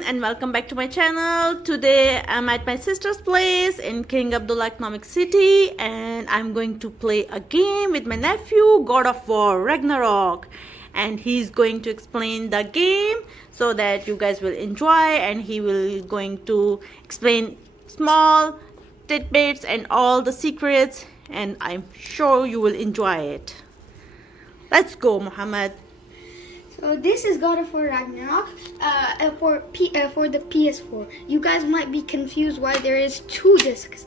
everyone and welcome back to my channel. Today I'm at my sister's place in King Abdullah Economic City and I'm going to play a game with my nephew, God of War Ragnarok, and he's going to explain the game so that you guys will enjoy, and he will going to explain small tidbits and all the secrets, and I'm sure you will enjoy it. Let's go, Muhammad. So this is God of War Ragnarok for the PS4. You guys might be confused why there is two discs.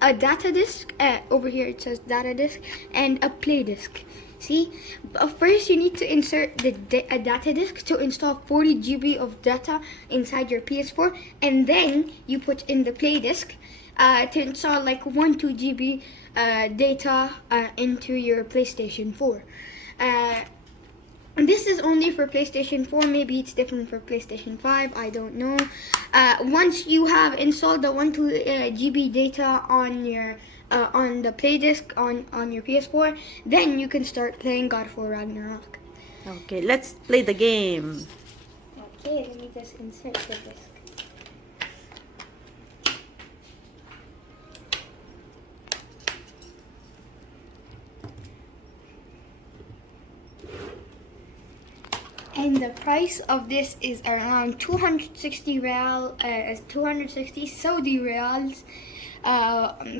A data disc, over here it says data disc, and a play disc. See, first you need to insert a data disc to install 40 GB of data inside your PS4, and then you put in the play disc to install like 1-2 GB data into your PlayStation 4. This is only for PlayStation 4. Maybe it's different for PlayStation 5. I don't know. Once you have installed the 1-2 GB data on your on the play disc on your PS4, then you can start playing God of War Ragnarok. Okay, let's play the game. Okay, let me just insert the disc. And the price of this is around 260 Saudi Riyals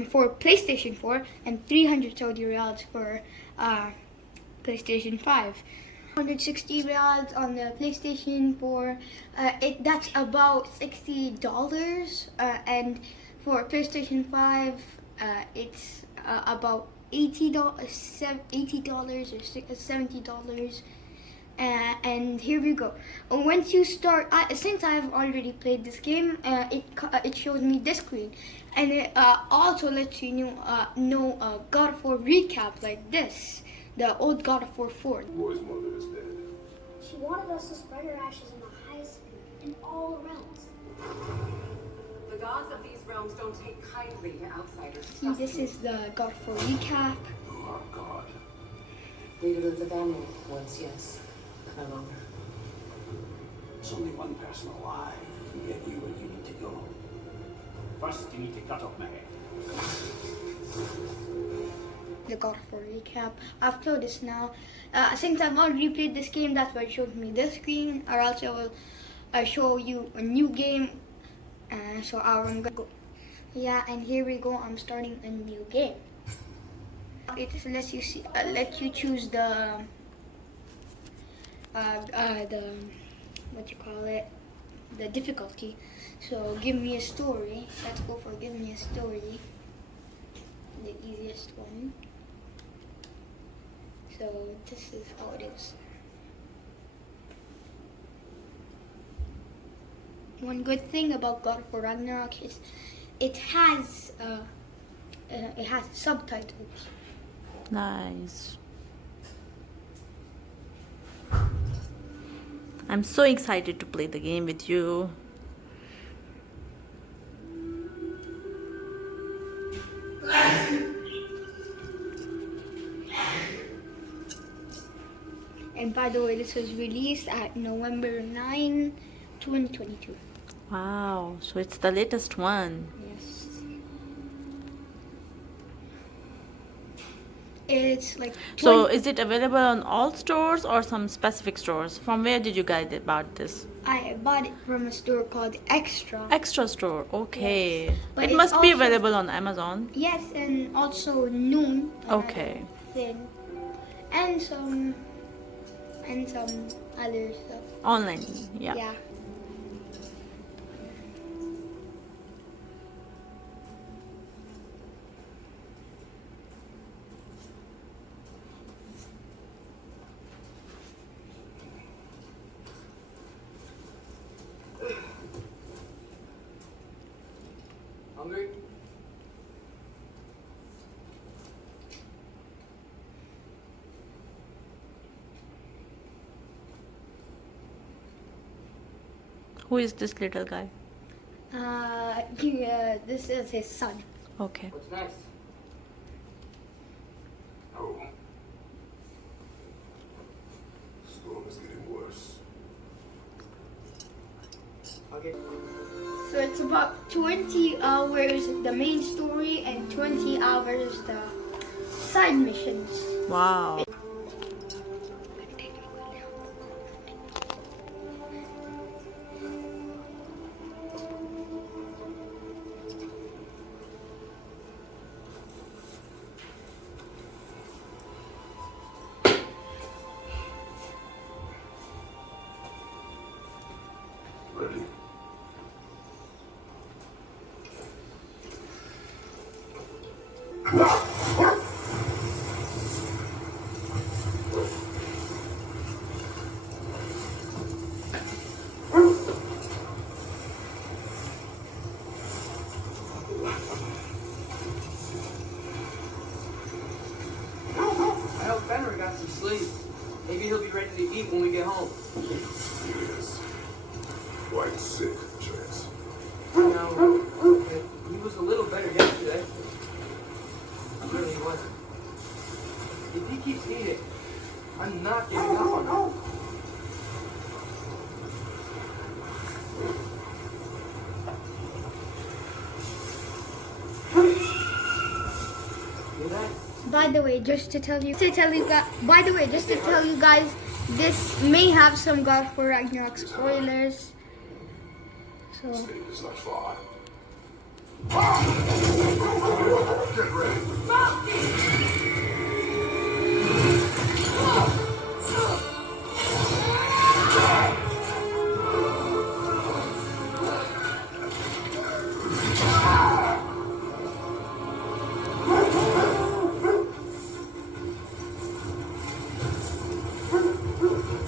for PlayStation 4 and 300 Saudi Riyals for PlayStation 5. 160 Riyals on the PlayStation 4, that's about $60, and for PlayStation 5, it's about $80 or $70. And here we go. Once you start, since I've already played this game, it shows me this screen, and it also lets you know God of War recap like this, the old God of War 4. Boy's mother is dead. She wanted us to spread her ashes in the highest in all realms. The gods of these realms don't take kindly to outsiders. See, this is the God of War recap. You are God. Leader of the family, once yes, no longer. There's only one person alive who can get you where you need to go. First, you need to cut off my head. The God of War recap. I've played this now. Since I've already played this game, that's why it showed me this screen, or else I will show you a new game. So I'm gonna go. Yeah, and here we go. I'm starting a new game. It just lets you see, let you choose the what you call it, the difficulty. So give me a story. Let's go for give me a story, the easiest one. So this is how it is. One good thing about God of War Ragnarok is it has subtitles. Nice. I'm so excited to play the game with you. And by the way, this was released at November 9, 2022. Wow, so it's the latest one. Yes. It's like So is it available on all stores or some specific stores? From where did you guys bought this? I bought it from a store called Extra. Extra store, okay. Yes. But It it's must be also- available on Amazon. Yes, and also Noon. Okay. Thing. And some other stuff. Online, yeah. Yeah. Hungry? Who is this little guy? This is his son. Okay. What's next? Oh. Storm is getting worse. Okay. So it's about 20 hours the main story and 20 hours the side missions. Wow. Ready? I hope Fenrir got some sleep. Maybe he'll be ready to eat when we get home. He is quite sick, Chance. No, he was a little better yesterday. Really, he wasn't. If he keeps eating, I'm not giving up on him. Hear that? By the way, just to tell you guys, this may have some God for Ragnarok spoilers. So State is not far. Get ready.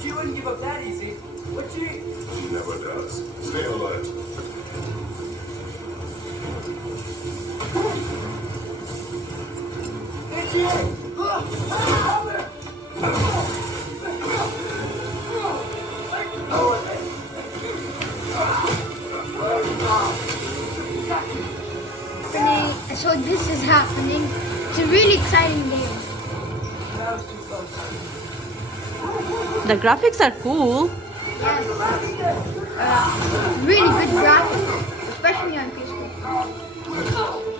She wouldn't give up that easy, would she? She never does. Stay alert. so this is happening. It's a really exciting game. That was too close. The graphics are cool. Yes. Really good graphics, especially on PS4.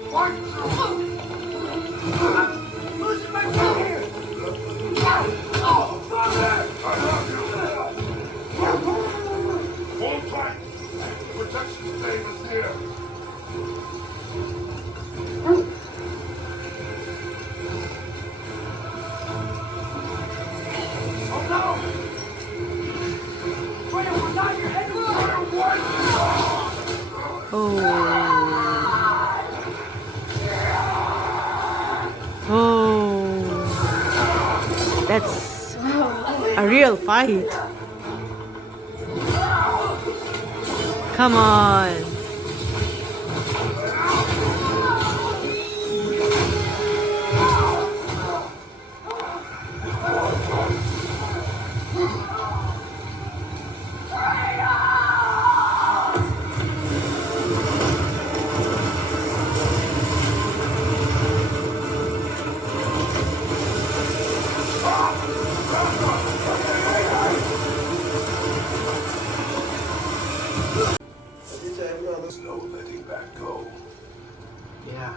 Hold tight. Protection stave is near. Oh, that's a real fight. Come on. There's no letting that go. Yeah.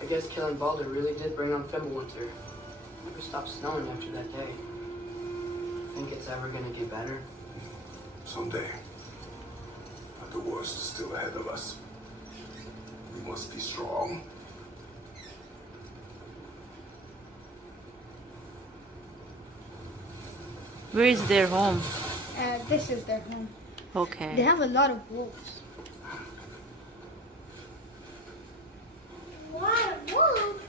I guess killing Baldur really did bring on Fimbulwinter. Never stopped snowing after that day. Think it's ever gonna get better? Someday. But the worst is still ahead of us. We must be strong. Where is their home? This is their home. They Okay. have a lot of wolves. What? Wolf?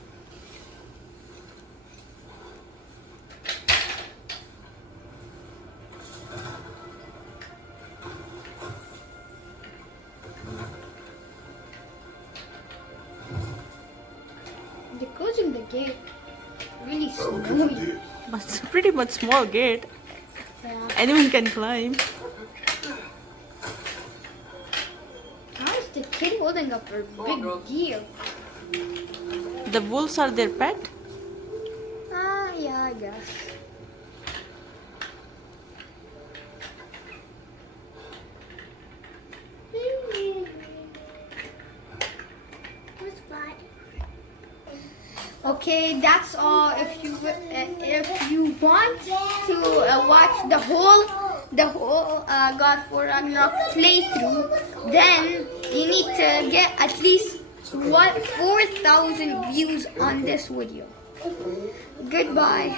They're closing the gate really Oh, good slowly. idea. But it's a pretty much small gate. Yeah. Anyone can climb. How is the kid holding up a big deal? The wolves are their pet. Yeah, I guess. Okay, that's all. If you want to watch the whole God of War Ragnarok playthrough, then you need to get at least 4,000 views on this video. Goodbye.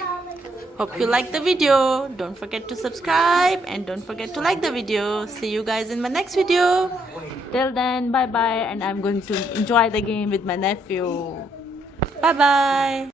Hope you like the video. Don't forget to subscribe and don't forget to like the video. See you guys in my next video. Till then, bye bye, and I'm going to enjoy the game with my nephew. Bye bye.